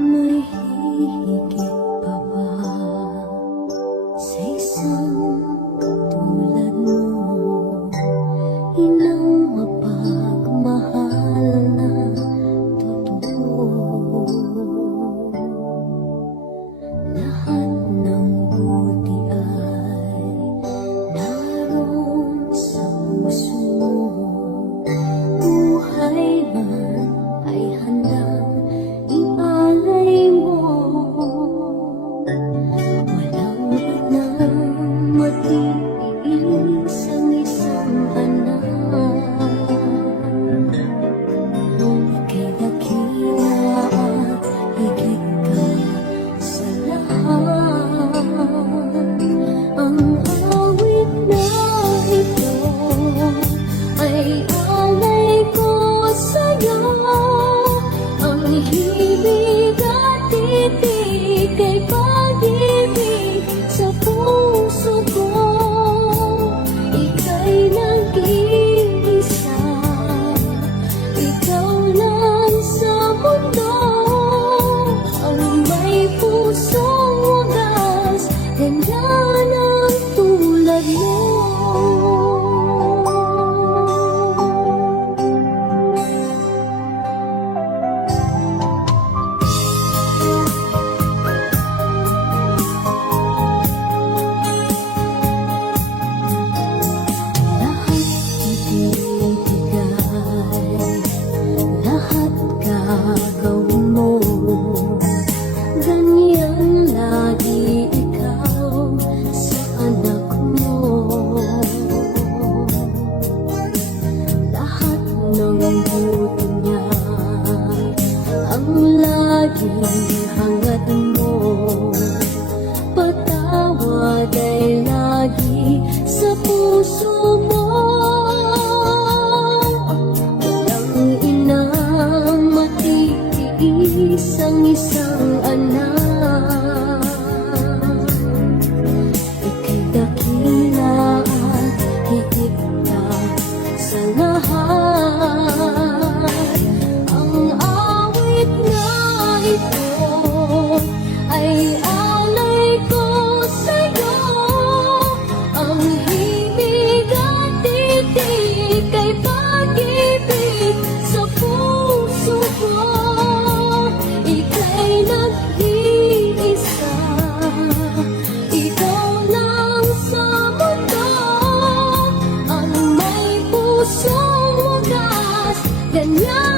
May hihigit pa ba sa isang katulad mo? Inang mapagmahal na totoo. Lahat ng buti ay naroon sa puso mo. Buhay man ay handang ialay mo. Walang nang matiis ang isang anak. Ika'y dakila at higit ka sa lahat. Ang awit na ito ay alay ko sa'yo. Ang hibig at titig ay pag-ibig sa puso ko. Ika'y nag-iisa, ikaw lang sa mundo. Ang may pusong wagas, ganyan ang tulad mo. Lahat gagawin mo, ganyan lagi ikaw sa anak mo. Lahat ng buti niya ang laging hangad mo. Patawad ay lagi sa puso mo. Isang anak, ika'y dakila at higit ka sa lahat. Ang awit na ito ay alay ko sa'yo. Ang hibig at titig ay pag-ibig sa puso ko. Ika'y nag-iisa, ikaw lang sa mundo. Ang may pusong wagas, ganyan